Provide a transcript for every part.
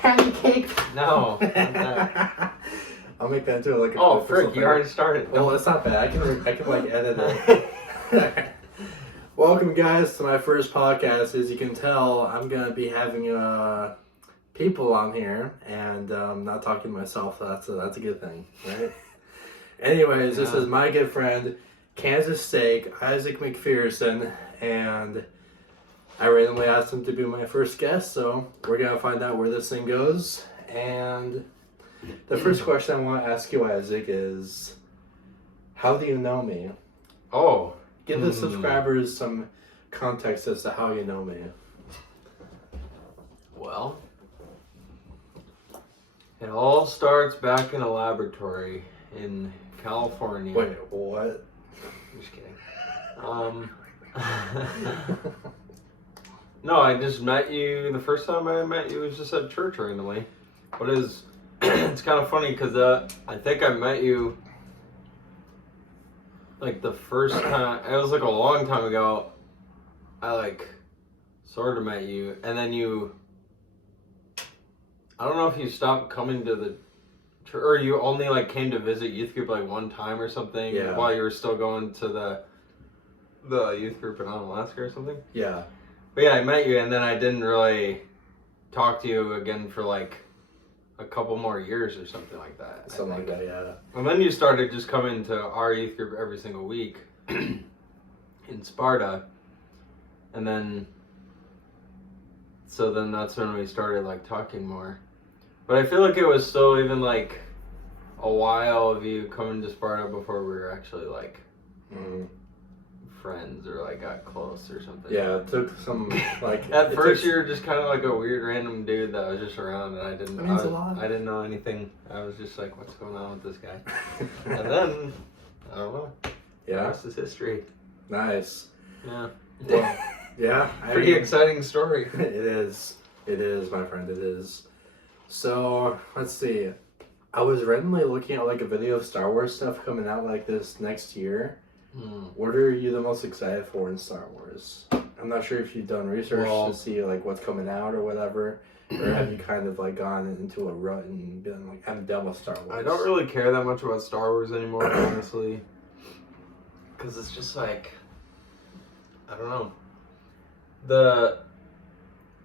Patty cake. No, not that. I'll make that into like a. Oh, frick! You already started. Well, it's not bad. I can like edit it. Welcome, guys, to my first podcast. As you can tell, I'm gonna be having people on here, and not talking to myself. That's a good thing, right? Anyways, This is my good friend, Kansas Steak, Isaac McPherson, and I randomly asked him to be my first guest, so we're gonna find out where this thing goes. And the first question I want to ask you, Isaac, is how do you know me? Oh. Give the subscribers some context as to how you know me. Well, it all starts back in a laboratory in California. Wait, what? Just kidding. No, I just met you. The first time I met you was just at church randomly. But it's kind of funny because I think I met you like the first time. It was like a long time ago. I like sort of met you, and then I don't know if you stopped coming to the church, or you only like came to visit youth group like one time or something. Yeah. While you were still going to the youth group in Alaska or something. Yeah. But yeah, I met you, and then I didn't really talk to you again for like a couple more years or something like that. Something like that, yeah. And then you started just coming to our youth group every single week in Sparta. And then, so then that's when we started like talking more. But I feel like it was still even like a while of you coming to Sparta before we were actually like friends or like got close or something. Yeah, it took some like. At first, you were just kind of like a weird random dude that was just around, and I didn't know anything. I was just like, "What's going on with this guy?" And then I don't know. Yeah. The rest is history. Nice. Yeah. Well, yeah. Pretty exciting story. It is. It is, my friend. It is. So let's see. I was randomly looking at like a video of Star Wars stuff coming out like this next year. What are you the most excited for in Star Wars? I'm not sure if you've done research to see like what's coming out or whatever, or have you kind of like gone into a rut and been like, I'm done with Star Wars? I don't really care that much about Star Wars anymore, honestly, because it's just like, I don't know.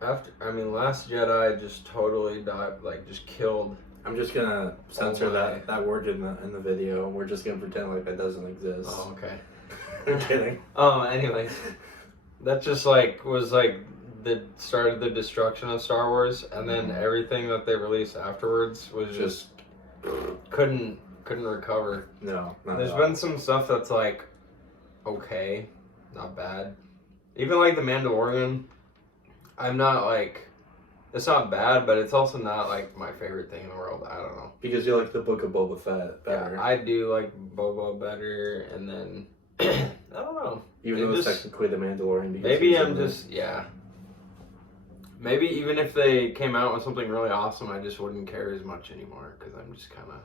Last Jedi just totally died, like just killed. I'm just gonna censor that word in the video. We're just gonna pretend like that doesn't exist. Oh, okay. I'm kidding. Anyways, that just like was like the start of the destruction of Star Wars, and then everything that they released afterwards was just couldn't recover. No, not There's at all. been some stuff that's like okay, not bad. Even like The Mandalorian, I'm not like. It's not bad, but it's also not like my favorite thing in the world. I don't know. Because you like the Book of Boba Fett better. Yeah, I do like Boba better, and then I don't know. Even though it's technically the Mandalorian. Maybe I'm just Maybe even if they came out with something really awesome, I just wouldn't care as much anymore because I'm just kind of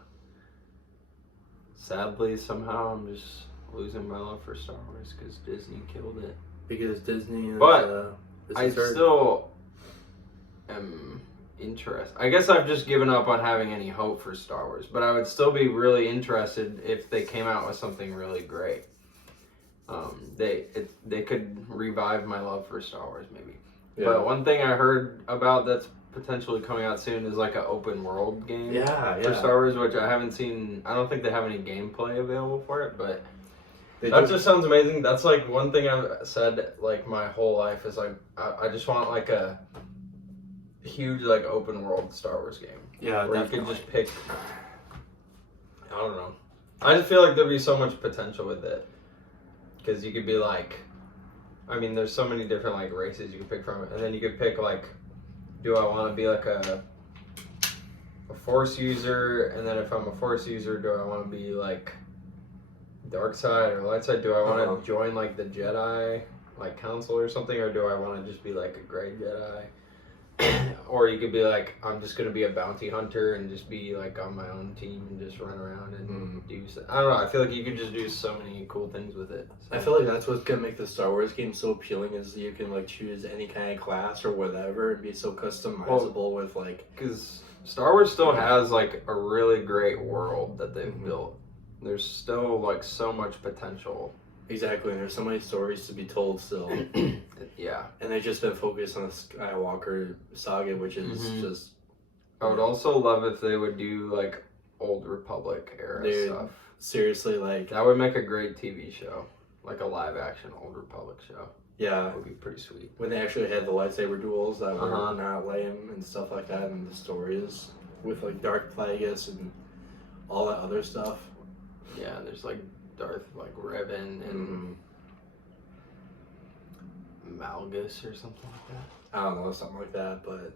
sadly somehow I'm just losing my love for Star Wars because Disney killed it. Because Disney is. But I still am interested. I guess I've just given up on having any hope for Star Wars, but I would still be really interested if they came out with something really great. They could revive my love for Star Wars maybe. Yeah. But one thing I heard about that's potentially coming out soon is like an open world game for Star Wars, which I haven't seen. I don't think they have any gameplay available for it, but just sounds amazing. That's like one thing I've said like my whole life is like I just want like a huge like open world Star Wars game. Yeah, where you could just pick. I don't know. I just feel like there'd be so much potential with it because you could be like, I mean, there's so many different like races you could pick from, and then you could pick like, do I want to be like a Force user, and then if I'm a Force user, do I want to be like dark side or light side? Do I want to join like the Jedi like council or something, or do I want to just be like a gray Jedi? Or you could be like, I'm just gonna be a bounty hunter and just be like on my own team and just run around and do. I don't know. I feel like you could just do so many cool things with it. So. I feel like that's what's gonna make the Star Wars game so appealing is you can like choose any kind of class or whatever and be so customizable with like. Because Star Wars still has like a really great world that they've built. There's still like so much potential. Exactly, and there's so many stories to be told still. Yeah. And they've just been focused on the Skywalker saga, which is just... I would also love if they would do, like, Old Republic era stuff. Seriously, like... That would make a great TV show. Like a live-action Old Republic show. Yeah. That would be pretty sweet. When they actually had the lightsaber duels that were not lame and stuff like that, and the stories with, like, Darth Plagueis and all that other stuff. Yeah, and there's, like... Darth like Revan and Malgus or something like that. I don't know, something like that, but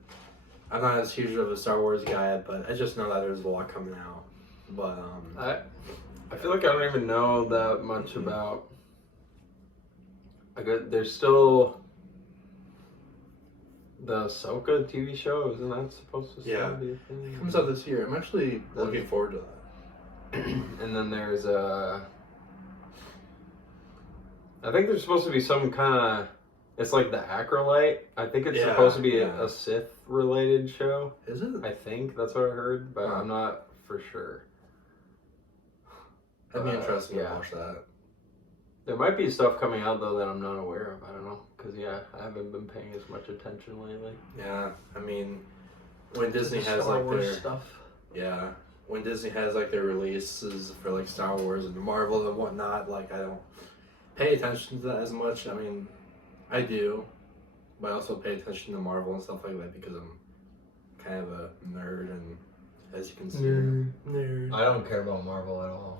I'm not as huge of a Star Wars guy, but I just know that there's a lot coming out. But I feel like I don't even know that much about there's still the Ahsoka TV show, isn't that supposed to still be a thing? It comes out this year. I'm actually looking forward to that. And then there's I think there's supposed to be some kind of... It's like the Acolyte. I think it's supposed to be a Sith-related show. Is it? I think. That's what I heard, but I'm not for sure. That'd be interesting to watch that. There might be stuff coming out, though, that I'm not aware of. I don't know. Because, I haven't been paying as much attention lately. Yeah, I mean, when Disney has, like, their... stuff. Yeah. When Disney has, like, their releases for, like, Star Wars and Marvel and whatnot, like, I don't... pay attention to that as much. I mean, I do, but I also pay attention to Marvel and stuff like that because I'm kind of a nerd, and as you can see, nerd. I don't care about Marvel at all.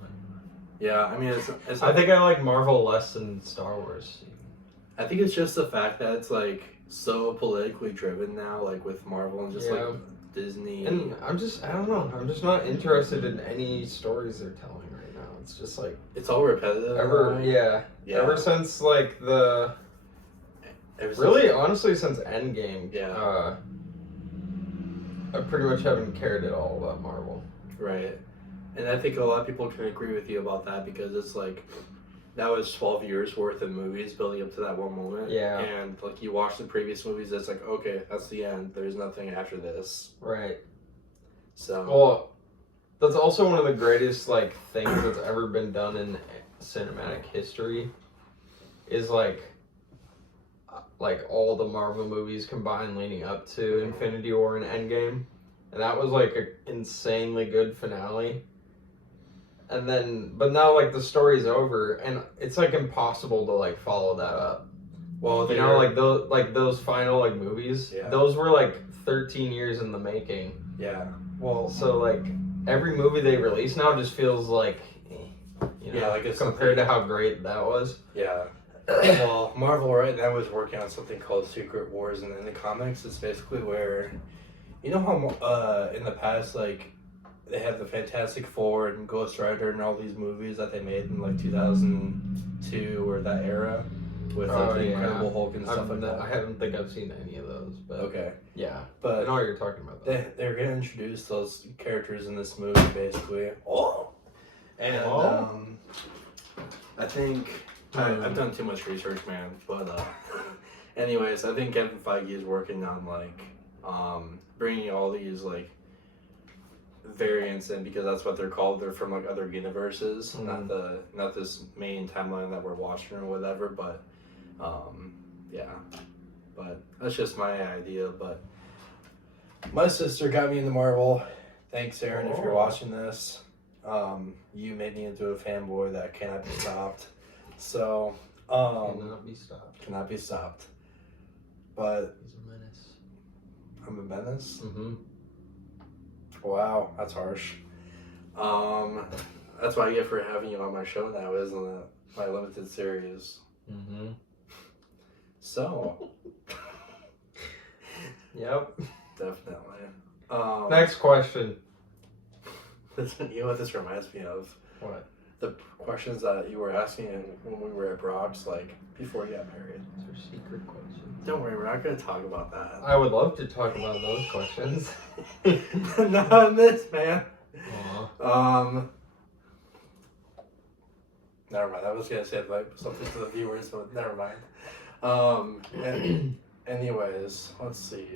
Yeah, I mean, it's I think I like Marvel less than Star Wars. I think it's just the fact that it's like so politically driven now, like with Marvel and just like Disney. And I don't know. I'm just not interested in any stories they're telling. It's just like it's all repetitive. Ever since like honestly since Endgame. Yeah. I pretty much haven't cared at all about Marvel. Right, and I think a lot of people can agree with you about that because it's like that was 12 years worth of movies building up to that one moment. Yeah. And like you watch the previous movies, it's like okay, that's the end. There's nothing after this. Right. So. Well. That's also one of the greatest like things that's ever been done in cinematic history is like all the Marvel movies combined leading up to Infinity War and Endgame. And that was like an insanely good finale. And then but now like the story's over and it's like impossible to like follow that up. Well, you know, like those final like movies, those were like 13 years in the making. Yeah. Well, so like every movie they release now just feels like, you know, like compared to how great that was. Yeah. Well, Marvel right now is working on something called Secret Wars, and in the comics, it's basically where, you know how in the past, like, they had the Fantastic Four and Ghost Rider and all these movies that they made in like 2002 or that era with like the Incredible Hulk and stuff like that. I don't think I've seen any of those, but okay. Yeah, but I know what you're talking about. They're gonna introduce those characters in this movie basically. And I think I've done too much research, man. But anyways, I think Kevin Feige is working on like bringing all these like variants in because that's what they're called. They're from like other universes, not this main timeline that we're watching or whatever. But yeah, but that's just my idea. But my sister got me into Marvel. Thanks, Aaron, if you're watching this. You made me into a fanboy that cannot be stopped. So cannot be stopped. But he's a menace. I'm a menace? Mm-hmm. Wow, that's harsh. That's what I get for having you on my show now, isn't it? My limited series. Mm-hmm. So. Yep. Definitely. Next question. You know what this reminds me of? What? the questions that you were asking when we were at Brock's, like, before you got married. Those are secret questions. Don't worry, we're not going to talk about that. I would love to talk about those questions. Not on this, man. Never mind. I was going to say like something to the viewers, but never mind. Anyways, let's see.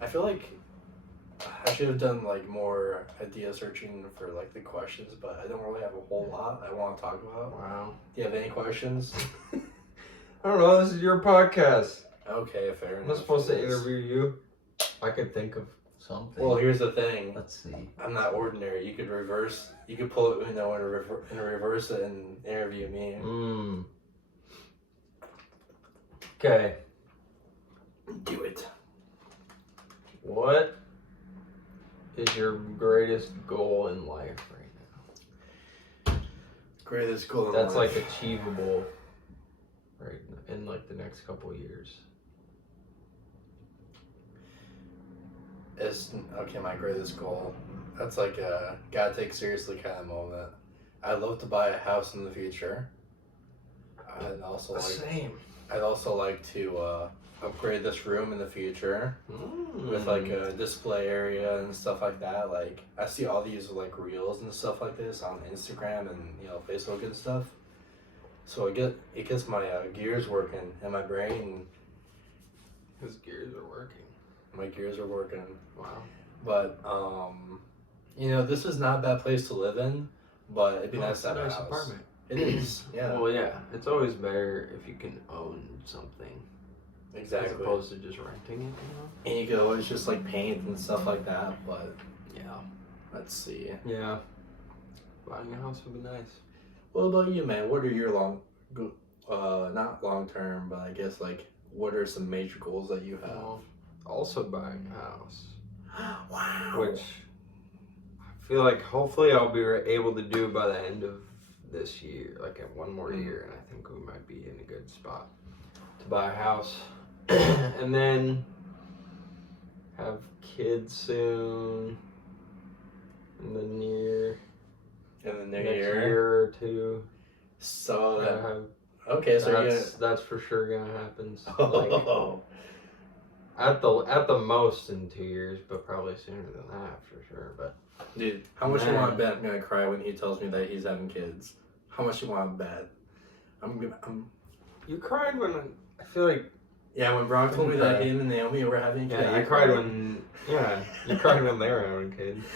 I feel like I should have done like more idea searching for like the questions, but I don't really have a whole lot I want to talk about. Wow. Do you have any questions? I don't know. This is your podcast. Okay, fair enough. I'm supposed to interview you. I could think of something. Well, here's the thing. Let's see. I'm not ordinary. You could pull it Uno and reverse it and interview me. Okay. Do it. What is your greatest goal in life right now? Greatest goal in life? That's like achievable, right, in like the next couple of years. Okay, my greatest goal. That's like a gotta take seriously kind of moment. I'd love to buy a house in the future. I'd also like to upgrade this room in the future with like a display area and stuff like that. Like I see all these like reels and stuff like this on Instagram and Facebook and stuff. So it gets my gears working and my brain. His gears are working. My gears are working. Wow. But this is not a bad place to live in. But it'd be nice to have a house. Apartment. It is. Yeah. Well, yeah. It's always better if you can own something. Exactly. As opposed to just renting it, And you could always just like paint and stuff like that, but yeah. Let's see. Yeah. Buying a house would be nice. What about you, man? What are your not long term, but I guess like what are some major goals that you have? Well, also buying a house. Wow. Which I feel like hopefully I'll be able to do by the end of this year, like at one more year, and I think we might be in a good spot to buy a house. And then have kids soon in the near year or two. So that's for sure gonna happen. Oh. Like, at the most in 2 years, but probably sooner than that for sure. But dude, how much you want to bet I'm gonna cry when he tells me that he's having kids? How much you want to bet? You cried when I feel like. Yeah, when Brock told me that him and Naomi were having kids. Yeah, I cried when. Yeah, you cried when they were having kids.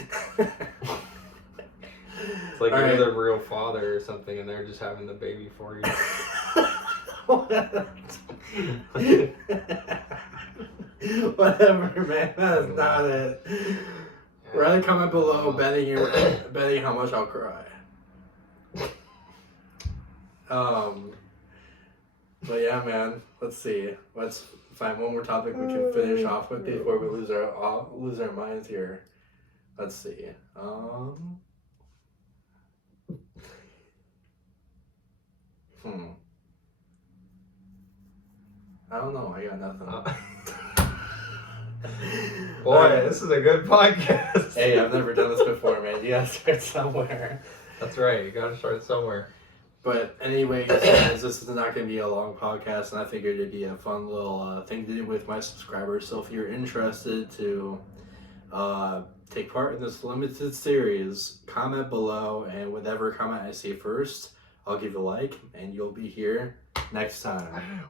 It's like you're the real father or something, and they're just having the baby for you. Whatever, man. That's not it. Write a comment below betting how much I'll cry. But yeah, man. Let's see. Let's find one more topic we can finish off with before we lose our minds here. Let's see. I don't know. I got nothing. Boy, this is a good podcast. Hey, I've never done this before, man. You gotta start somewhere. That's right. You gotta start somewhere. But anyways, guys, this is not going to be a long podcast, and I figured it'd be a fun little thing to do with my subscribers. So if you're interested to take part in this limited series, comment below, and whatever comment I see first, I'll give a like, and you'll be here next time.